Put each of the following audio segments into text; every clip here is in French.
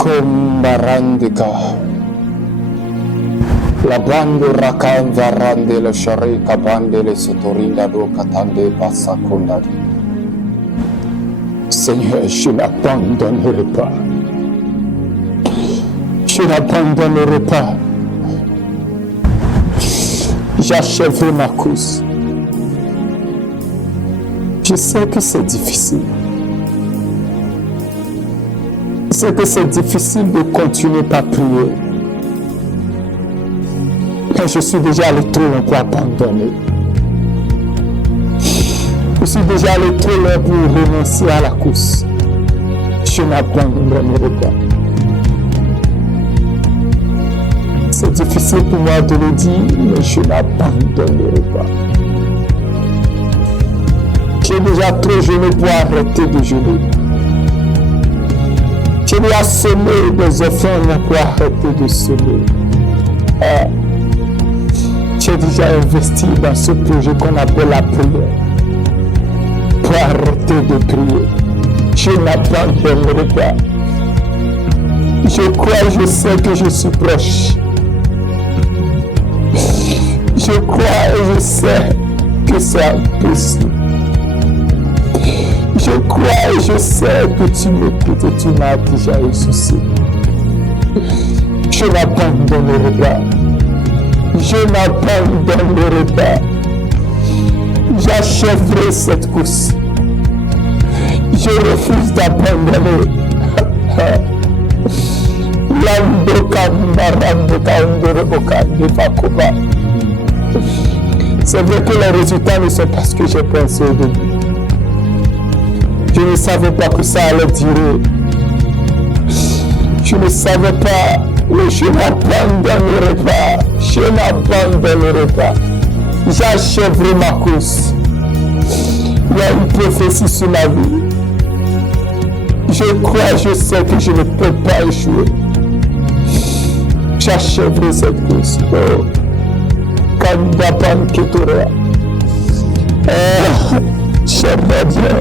Kumbarandika. La bande rakan varande le sharika bande le sotorinda do katande basakundadi. Seigneur, je n'abandonnerai pas. Je n'abandonnerai pas. J'achèverai ma course. Je sais que c'est difficile. Je sais que c'est difficile de continuer par prier. Mais je suis déjà allé trop loin pour abandonner. Je suis déjà allé trop loin pour renoncer à la course. Je n'abandonnerai pas. C'est difficile pour moi de le dire, mais je n'abandonnerai pas. J'ai déjà trop jeûné pour arrêter de jeûner. J'ai déjà semé des offrandes pour arrêter de semer. J'ai déjà investi dans ce projet qu'on appelle la prière pour arrêter de prier. Je n'abandonnerai pas. Je crois, je sais que je suis proche. Je crois et je sais que c'est impossible. Je crois et je sais que tu m'écoutes et tu m'as déjà ressuscité. Je n'abandonnerai pas. Je n'abandonnerai pas. J'achèverai cette course. Je refuse d'abandonner. C'est vrai que les résultats ne sont pas ce que j'ai pensé au début. Je ne savais pas que ça allait durer. Je ne savais pas, mais je n'abandonnerai pas. Je n'abandonnerai pas. J'achèverai ma course. Il y a une prophétie sur ma vie. Je crois, je sais que je ne peux pas échouer. J'achèverai cette course. Oh, Kandapan Ketora. J'aimerais bien.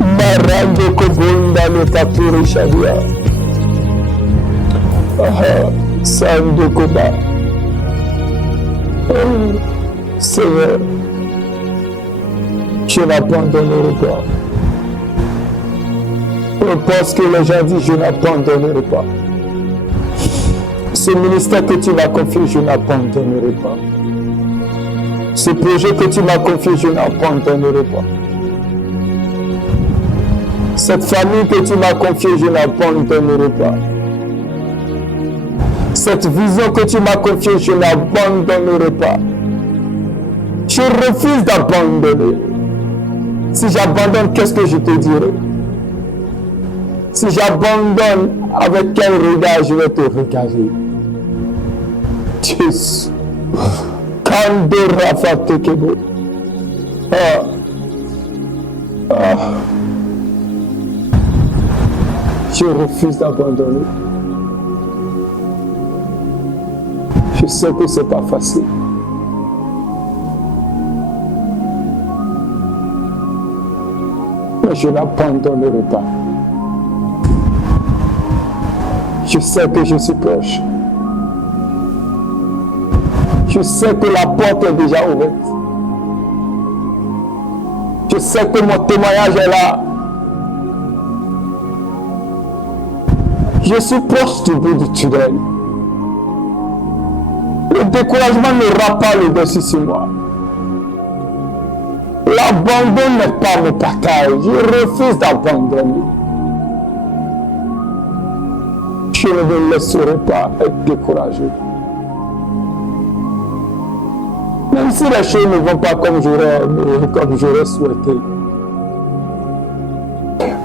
Marando Kobunda le Tapuri Shadia. Sando Koba. Seigneur, je n'abandonnerai pas. Je pense que les gens disent je n'abandonnerai pas. Ce ministère que tu m'as confié, je n'abandonnerai pas. Ce projet que tu m'as confié, je n'abandonnerai pas. Cette famille que tu m'as confiée, je n'abandonnerai pas. Cette vision que tu m'as confiée, je n'abandonnerai pas. Je refuse d'abandonner. Si j'abandonne, qu'est-ce que je te dirai? Si j'abandonne, avec quel regard je vais te regarder? Jésus. Kandora Fatekebo. Je refuse d'abandonner. Je sais que c'est pas facile. Mais je n'abandonnerai pas. Je sais que je suis proche. Je sais que la porte est déjà ouverte. Je sais que mon témoignage est là. Je suis proche du bout du tunnel. Le découragement n'aura pas le dessus sur moi. L'abandon n'est pas mon partage. Je refuse d'abandonner. Je ne me laisserai pas être découragé. Même si les choses ne vont pas comme j'aurais aimé, comme j'aurais souhaité.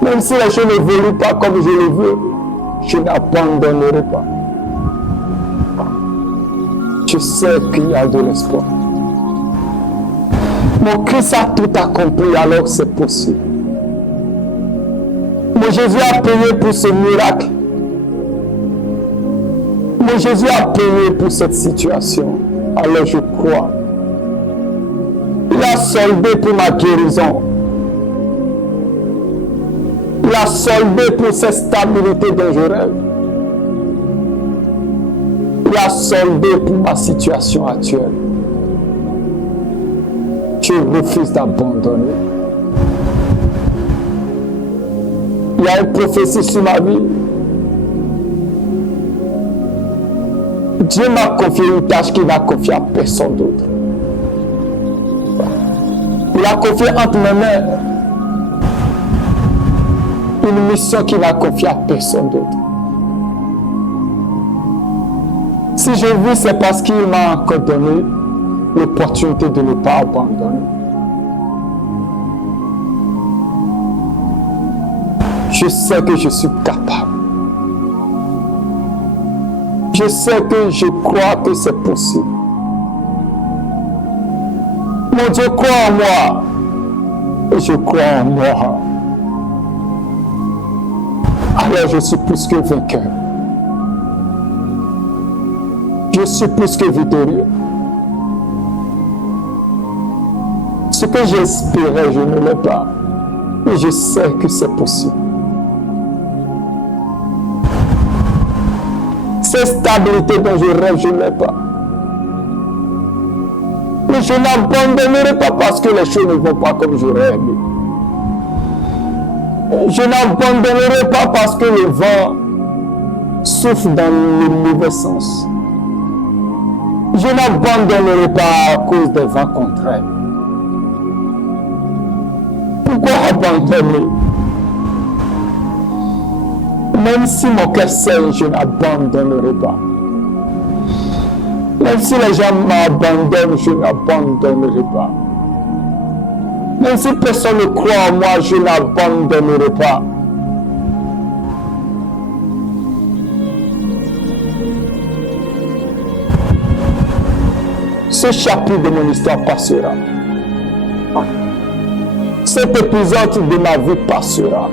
Même si les choses n'évoluent pas comme je le veux, je n'abandonnerai pas. Je sais qu'il y a de l'espoir. Mon Christ a tout accompli, alors c'est possible. Mon Jésus a payé pour ce miracle. Mon Jésus a payé pour cette situation. Alors je crois. Il a soldé pour ma guérison. Il Il a soldé pour cette stabilité dont je rêve. Il a soldé pour ma situation actuelle. Je refuse d'abandonner. Il y a une prophétie sur ma vie. Dieu m'a confié une tâche qu'il n'a confiée à personne d'autre. Il a confié entre mes mains une mission qu'il n'a confiée à personne d'autre. Si je vis, c'est parce qu'il m'a encore donné l'opportunité de ne pas abandonner. Je sais que je suis capable. Je sais que je crois que c'est possible. Mon Dieu croit en moi. Et je crois en moi. Alors je suis plus que vainqueur. Je suis plus que victorieux. Ce que j'espérais, je ne l'ai pas. Mais je sais que c'est possible. Cette stabilité dont je rêve, je ne l'ai pas. Mais je n'abandonnerai pas parce que les choses ne vont pas comme je rêve. Je n'abandonnerai pas parce que le vent souffle dans le mauvais sens. Je n'abandonnerai pas à cause des vents contraires. Pourquoi abandonner? Même si mon cœur saigne, je n'abandonnerai pas. Même si les gens m'abandonnent, je n'abandonnerai pas. Même si personne ne croit en moi, je n'abandonnerai pas. Ce chapitre de mon histoire passera. Cet épisode de ma vie passera.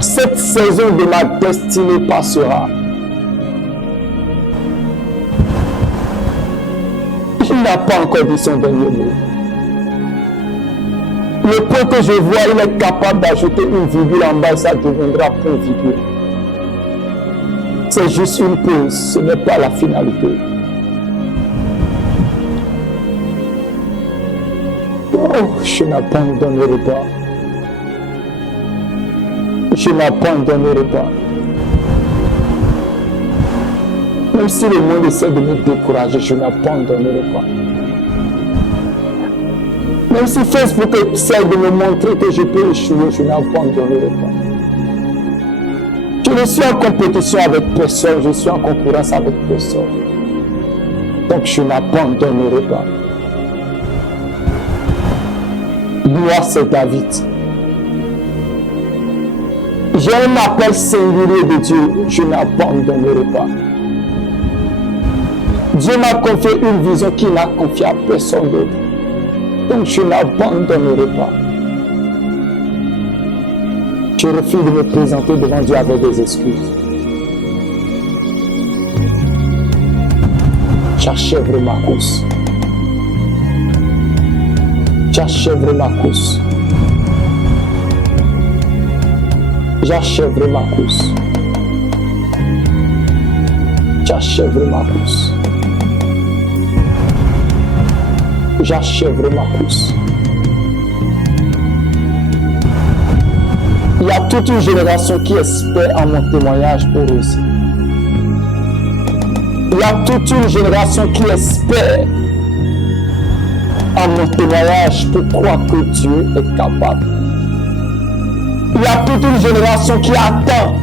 Cette saison de ma destinée passera. Il n'a pas encore dit son dernier mot. Le point que je vois, il est capable d'ajouter une virgule en bas, ça deviendra point virgule. C'est juste une pause, ce n'est pas la finalité. Oh, je n'abandonnerai pas. Je n'abandonnerai pas. Même si le monde essaie de me décourager, je n'abandonnerai pas. Même si Facebook essaie de me montrer que je peux échouer, je n'abandonnerai pas. Je ne suis en compétition avec personne, je suis en concurrence avec personne. Donc je n'abandonnerai pas. Moi, c'est David. J'ai un appel singulier de Dieu, je n'abandonnerai pas. Dieu m'a confié une vision qu'il n'a confiée à personne d'autre. Donc je n'abandonnerai pas. Je refuse de me présenter devant Dieu avec des excuses. J'achèverai ma course. J'achèverai ma course. J'achèverai ma course. J'achèverai ma course. J'achèverai ma course. Il y a toute une génération qui espère en mon témoignage pour réussir. Il y a toute une génération qui espère en mon témoignage pour croire que Dieu est capable. Il y a toute une génération qui attend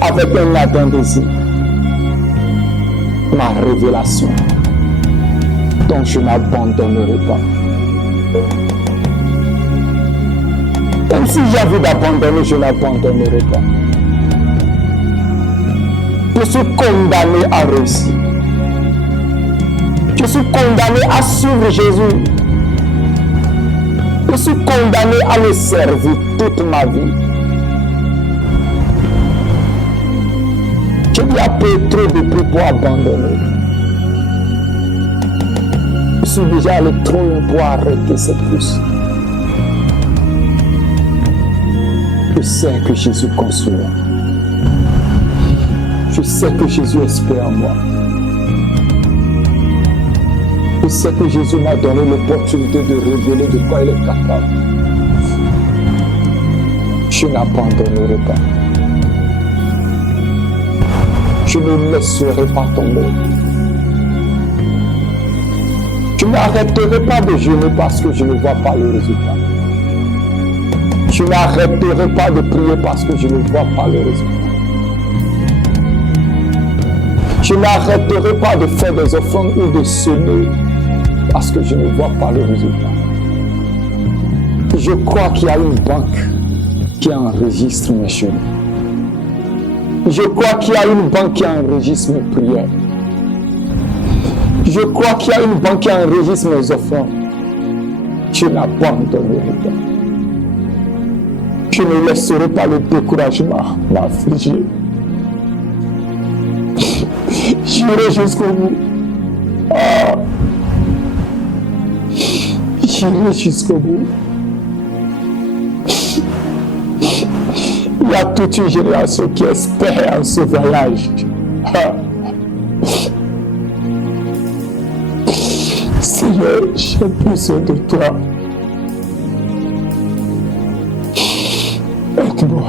avec un ardent désir ma révélation. Donc je n'abandonnerai pas. Même si j'ai envie d'abandonner, je n'abandonnerai pas. Je suis condamné à réussir. Je suis condamné à suivre Jésus. Je suis condamné à le servir toute ma vie. Je lui ai payé trop de prix pour abandonner. Je suis déjà allé trop loin pour arrêter cette course. Je sais que Jésus console. Je sais que Jésus espère en moi. Je sais que Jésus m'a donné l'opportunité de révéler de quoi il est capable. Je n'abandonnerai pas. Je ne laisserai pas tomber. Je n'arrêterai pas de jeûner parce que je ne vois pas le résultat. Je n'arrêterai pas de prier parce que je ne vois pas le résultat. Je n'arrêterai pas de faire des offrandes ou de semer parce que je ne vois pas le résultat. Je crois qu'il y a une banque qui enregistre mes jeûnes. Je crois qu'il y a une banque qui enregistre mes prières. Je crois qu'il y a une banque qui enregistre mes offrandes. Je n'abandonnerai pas. Je ne laisserai pas le découragement m'affliger. J'irai jusqu'au bout. J'irai jusqu'au bout. Il y a toute une génération qui espère en ce voyage. Seigneur, j'ai besoin de toi. Aide-moi.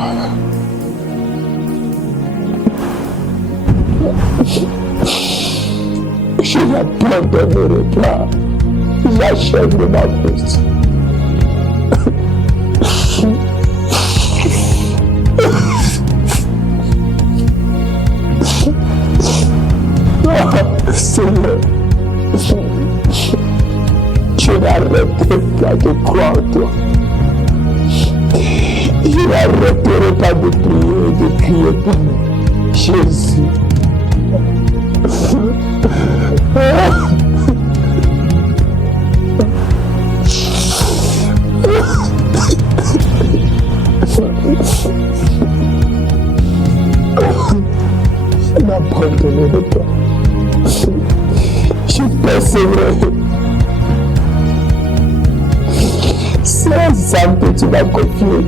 Je n'abandonnerai pas. J'achève ma course. Seigneur, je n'arrêterai pas de croire en toi. Je n'arrêterai pas de prier et de crier pour Jésus. Je n'abandonnerai pas. Je persévérerai. Ces âmes que tu m'as confiées,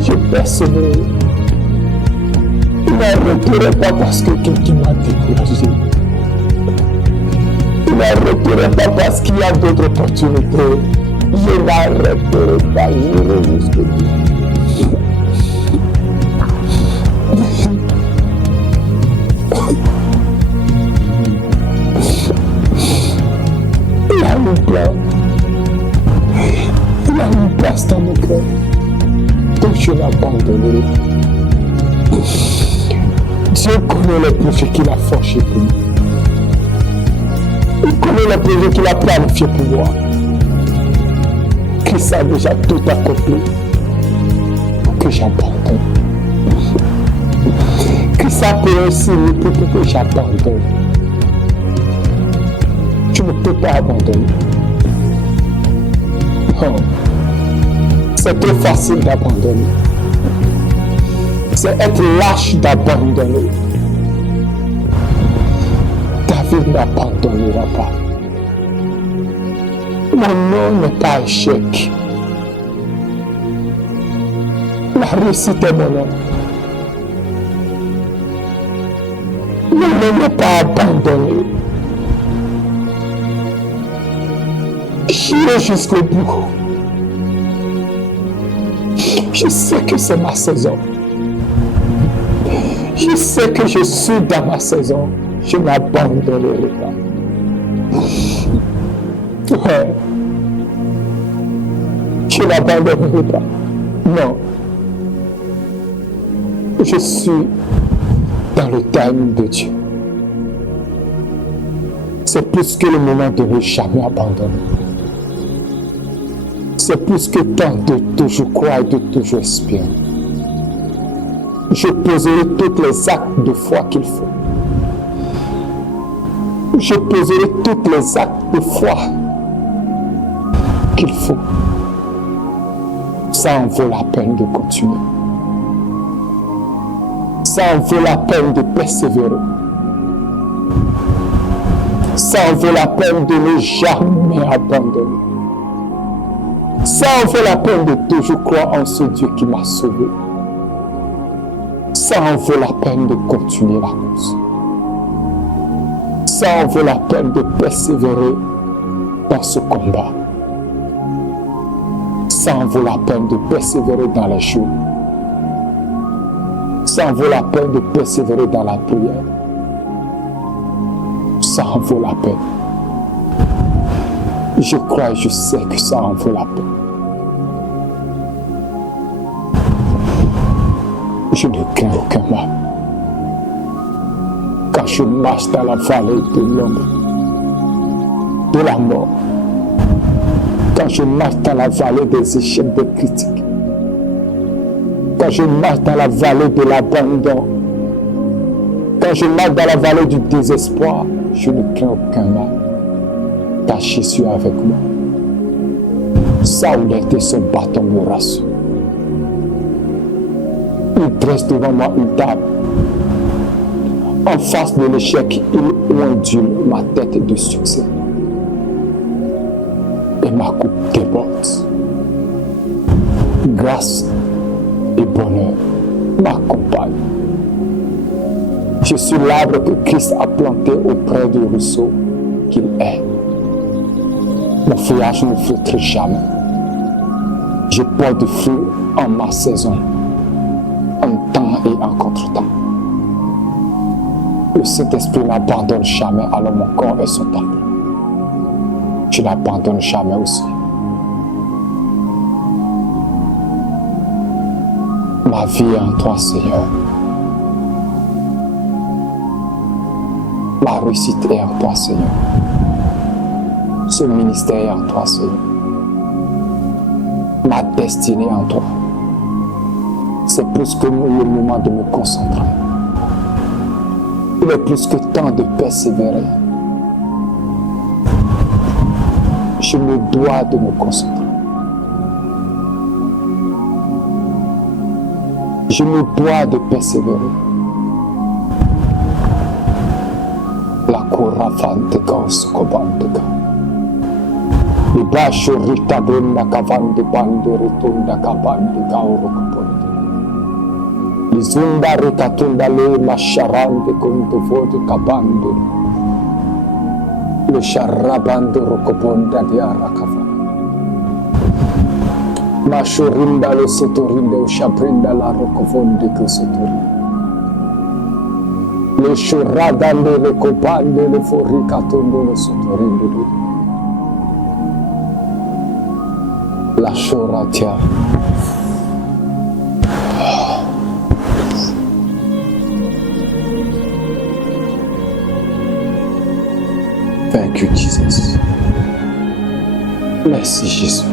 je persévérerai. Je n'arrêterai pas parce que quelqu'un m'a découragé. Je n'arrêterai pas parce qu'il y a d'autres opportunités. Je n'arrêterai pas, j'irai jusqu'au bout. Il a un plan. Il a une place dans mon cœur. Donc je n'abandonnerai pas. Dieu connaît les projets qu'il a forgés pour nous. Il connaît les projets qu'il a planifiés pour moi. Christ a déjà tout accompli pour que j'abandonne. Christ a payé aussi pour que j'abandonne. Tu ne peux pas abandonner. Non. C'est trop facile d'abandonner. C'est être lâche d'abandonner. David n'abandonnera pas. Mon nom n'est pas échec. La réussite est mon nom. Mon nom n'est pas abandonné. J'irai jusqu'au bout. Je sais que c'est ma saison. Je sais que je suis dans ma saison. Je n'abandonnerai pas. Ouais. Je n'abandonnerai pas. Non. Je suis dans le timing de Dieu. C'est plus que le moment de ne jamais abandonner. C'est plus que temps de toujours croire et de toujours espérer. Je poserai tous les actes de foi qu'il faut. Je poserai tous les actes de foi qu'il faut. Ça en vaut la peine de continuer. Ça en vaut la peine de persévérer. Ça en vaut la peine de ne jamais abandonner. Ça en vaut la peine de toujours croire en ce Dieu qui m'a sauvé. Ça en vaut la peine de continuer la course. Ça en vaut la peine de persévérer dans ce combat. Ça en vaut la peine de persévérer dans les jours. Ça en vaut la peine de persévérer dans la prière. Ça en vaut la peine. Je crois et je sais que ça en vaut la peine. Je ne crains aucun mal. Quand je marche dans la vallée de l'ombre, de la mort, quand je marche dans la vallée des échecs, des critiques, quand je marche dans la vallée de l'abandon, quand je marche dans la vallée du désespoir, je ne crains aucun mal, car Jésus est avec moi. Saoul était son bâton me rassure. Il dresse devant moi une table. En face de l'échec, il ondule ma tête de succès. Et ma coupe déborde. Grâce et bonheur m'accompagnent. Je suis l'arbre que Christ a planté auprès du ruisseau qu'il est. Mon feuillage ne flétrit jamais. Je porte du fruit en ma saison, en temps et en contre-temps. Le Saint-Esprit n'abandonne jamais, alors mon corps est son temple. Tu n'abandonnes jamais aussi. Ma vie est en toi, Seigneur. Ma réussite est en toi, Seigneur. Ce ministère est en toi, Seigneur. Ma destinée est en toi. C'est plus que le moment de me concentrer. Il est plus que temps de persévérer. Je me dois de me concentrer. Je me dois de persévérer. La coravante caus cobandega. Le bacho ritabunda cavande bande rotunda cabande gauro caponde. Lizunda ricatunda le macharande conto vote cabande. Le charabando rocoponda di arracava. Machorinda le sotorinde o chabrinda la rocofonde che sotorinde. Le chorradande le copande le forricatondo le sotorinde. La choratia. Thank you, Jesus. Merci, Jésus.